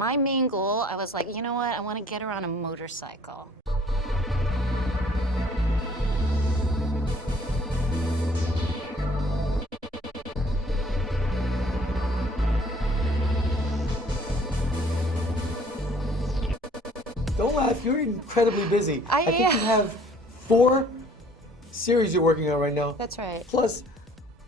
my main goal, I was like, you know what, I want to get her on a motorcycle. Don't laugh, you're incredibly busy. I think yeah. you have 4 series you're working on right now. That's right. Plus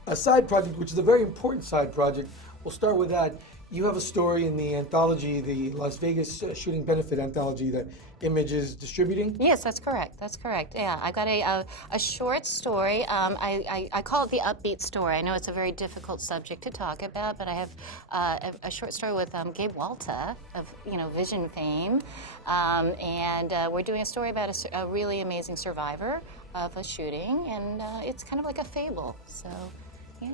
a side project, which is a very important side project. We'll start with that. You have a story in the anthology, the Las Vegas Shooting Benefit Anthology that Image is distributing? Yes, that's correct. That's correct. Yeah, I got a short story. I call it the upbeat story. I know it's a very difficult subject to talk about, but I have a short story with Gabe Walta of Vision fame, and we're doing a story about a really amazing survivor of a shooting, and it's kind of like a fable. So, yeah.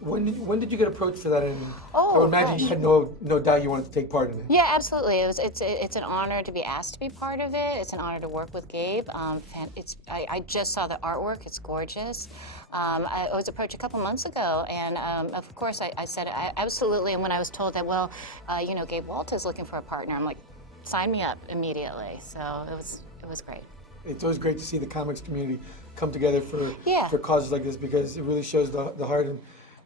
When did you get approached for that? And Oh, I would imagine gosh. you had no doubt you wanted to take part in it. Yeah, absolutely. It's an honor to be asked to be part of it. It's an honor to work with Gabe. I just saw the artwork. It's gorgeous. I was approached a couple months ago, and of course I said absolutely. And when I was told that, well, Gabe Walta is looking for a partner, I'm like, sign me up immediately. So it was great. It's always great to see the comics community come together for causes like this, because it really shows the heart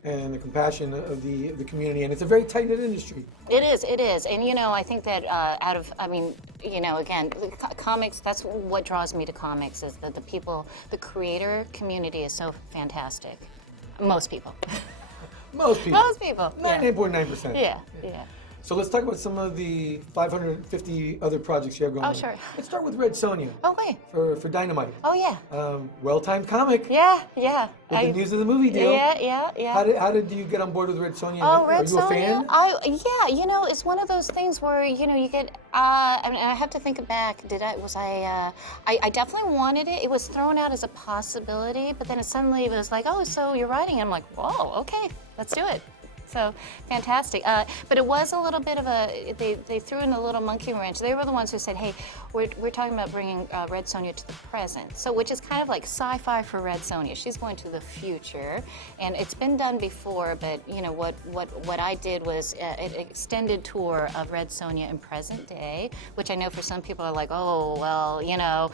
and the compassion of the community, and it's a very tight-knit industry. It is, and I think that again, comics, that's what draws me to comics, is that the people, the creator community is so fantastic. Most people. Most people. Most people. 98.9%. Yeah. So let's talk about some of the 550 other projects you have going on. Oh, sure. Let's start with Red Sonja. Okay. For Dynamite. Oh, yeah. Well-timed comic. Yeah. With the news of the movie deal. Yeah. How did you get on board with Red Sonja? Oh, Red Are you a fan? Sonja? It's one of those things where, you get, I have to think back, I definitely wanted it. It was thrown out as a possibility, but then suddenly it was like, oh, so you're writing? I'm like, whoa, okay, let's do it. So fantastic. But it was a little bit of they threw in a little monkey wrench. They were the ones who said, hey, we're talking about bringing Red Sonja to the present. So, which is kind of like sci-fi for Red Sonja. She's going to the future, and it's been done before, but what I did was an extended tour of Red Sonja in present day, which I know for some people are like, oh, well,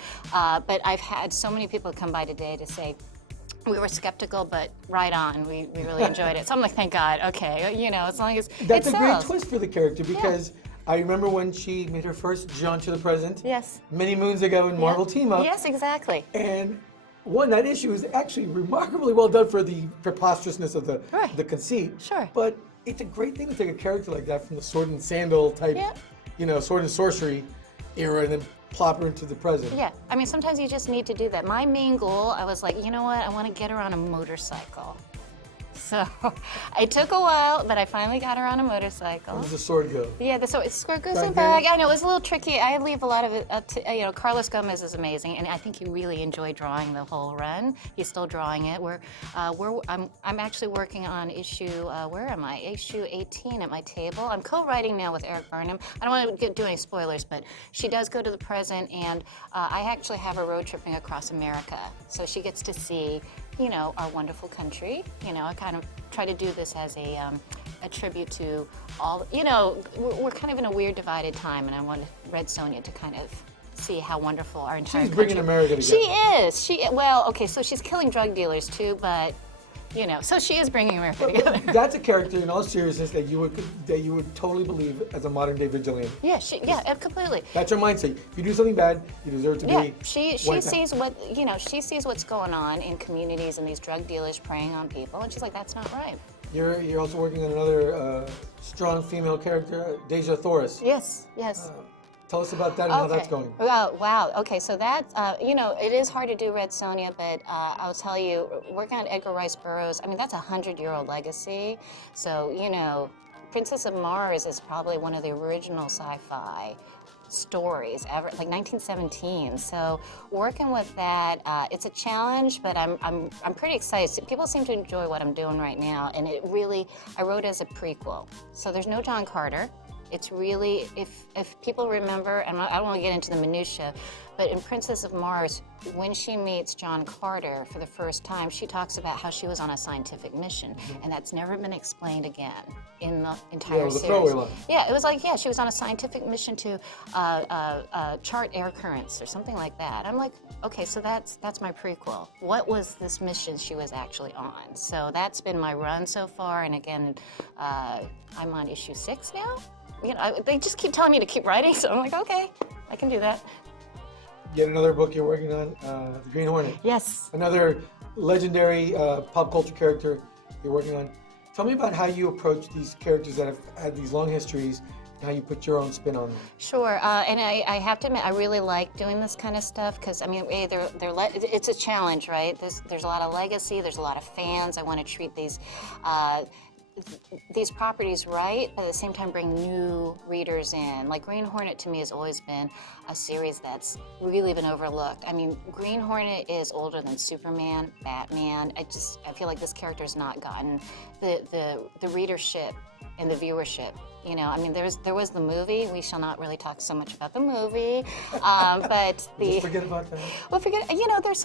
but I've had so many people come by today to say, we were skeptical, but right on. We really enjoyed it. So I'm like, thank God. Okay, as long as That's it a great sells. twist for the character, because I remember when she made her first jaunt to the present. Yes. Many moons ago in Marvel Team Up. Yes, exactly. And that issue is actually remarkably well done for the preposterousness of the conceit. Sure. But it's a great thing to take a character like that from the sword and sandal type, sword and sorcery era, and then plop her into the present. Yeah, sometimes you just need to do that. My main goal, I was like, you know what, I want to get her on a motorcycle. So it took a while, but I finally got her on a motorcycle. Where does the sword go? Yeah, the sword goes in Back back. there? I know, it was a little tricky. I leave a lot of it up to, Carlos Gomez is amazing, and I think he really enjoyed drawing the whole run. He's still drawing it. I'm actually working on issue, where am I? Issue 18 at my table. I'm co-writing now with Eric Burnham. I don't want to do any spoilers, but she does go to the present, and I actually have her road tripping across America. So she gets to see, our wonderful country. I kind of try to do this as a tribute to all, we're kind of in a weird divided time, and I wanted Red Sonja to kind of see how wonderful our entire She's country. bringing America together. She is. Okay, so she's killing drug dealers too, but, so she is bringing America together. That's a character, in all seriousness, that you would totally believe as a modern day vigilante. Yeah, completely. That's her mindset. If you do something bad, you deserve to be. She sees she sees what's going on in communities and these drug dealers preying on people, and she's like, that's not right. You're also working on another strong female character, Dejah Thoris. Yes. Tell us about that and how that's going. Wow. Okay, so that, it is hard to do Red Sonja, but I'll tell you, working on Edgar Rice Burroughs, that's a 100-year-old legacy. So, Princess of Mars is probably one of the original sci-fi stories ever, like 1917. So working with that, it's a challenge, but I'm pretty excited. People seem to enjoy what I'm doing right now, and I wrote as a prequel. So there's no John Carter. It's really, if people remember, and I don't want to get into the minutia, but in Princess of Mars, when she meets John Carter for the first time, she talks about how she was on a scientific mission, and that's never been explained again in the entire it was a series. throwaway line. Yeah, it was like, yeah, she was on a scientific mission to chart air currents or something like that. I'm like, okay, so that's my prequel. What was this mission she was actually on? So that's been my run so far, and again, I'm on issue 6 now. You know, they just keep telling me to keep writing, so I'm like, okay, I can do that. Yet another book you're working on, The Green Hornet. Yes. Another legendary pop culture character you're working on. Tell me about how you approach these characters that have had these long histories, and how you put your own spin on them. Sure, and I have to admit, I really like doing this kind of stuff because, I mean, it's a challenge, right? There's a lot of legacy, there's a lot of fans. I want to treat these properties right, but at the same time bring new readers in. Like Green Hornet to me has always been a series that's really been overlooked. I mean, Green Hornet is older than Superman, Batman. I feel like this character's not gotten the readership and the viewership. You know, I mean, there was the movie. We shall not really talk so much about the movie, but Just forget about that. Well, you know, there's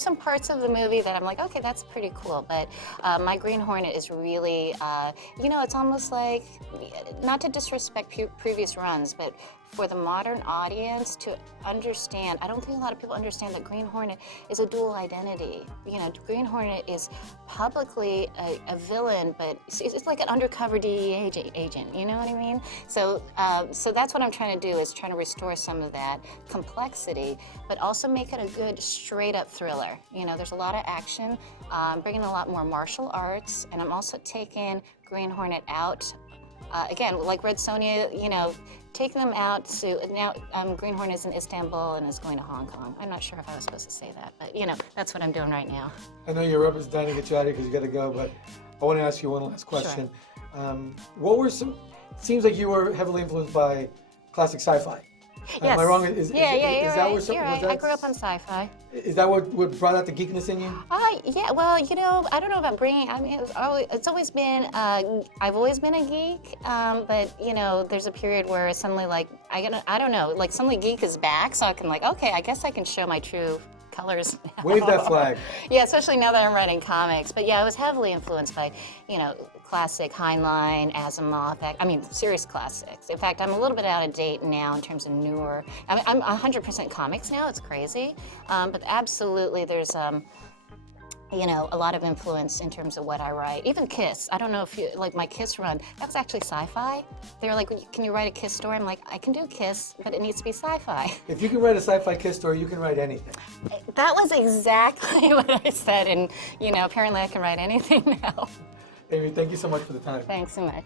some parts of the movie that I'm like, okay, that's pretty cool. But my Green Hornet is really, you know, it's almost like, not to disrespect previous runs, but for the modern audience to understand, I don't think a lot of people understand that Green Hornet is a dual identity. You know, Green Hornet is publicly a villain, but it's like an undercover DEA agent, you know what I mean? So that's what I'm trying to do, is trying to restore some of that complexity, but also make it a good straight-up thriller. You know, there's a lot of action, bringing a lot more martial arts, and I'm also taking Green Hornet out. Again, like Red Sonja, you know, taking them out to, now Green Hornet is in Istanbul and is going to Hong Kong. I'm not sure if I was supposed to say that, but you know, that's what I'm doing right now. I know your rep is dying to get you out of here because you got to go, but I want to ask you one last question. Sure. What were some, it seems like you were heavily influenced by classic sci-fi. Yes. Am I wrong? You're Is that right. where some, You're was right. I that, grew up on sci-fi. Is that what brought out the geekness in you? Yeah, well, you know, I don't know about bringing, I mean, it's always been, I've always been a geek, but, you know, there's a period where suddenly, like, I don't know, like, suddenly geek is back, so I can, like, okay, I guess I can show my true colors now. Wave that flag. Yeah, especially now that I'm writing comics. But yeah, I was heavily influenced by, you know, classic Heinlein, Asimov, I mean, serious classics. In fact, I'm a little bit out of date now in terms of newer, I mean, I'm 100% comics now, it's crazy. But absolutely there's, you know, a lot of influence in terms of what I write. Even Kiss, I don't know if you, like my Kiss run, that was actually sci-fi. They were like, can you write a Kiss story? I'm like, I can do Kiss, but it needs to be sci-fi. If you can write a sci-fi Kiss story, you can write anything. That was exactly what I said, and you know, apparently I can write anything now. Amy, thank you so much for the time. Thanks so much.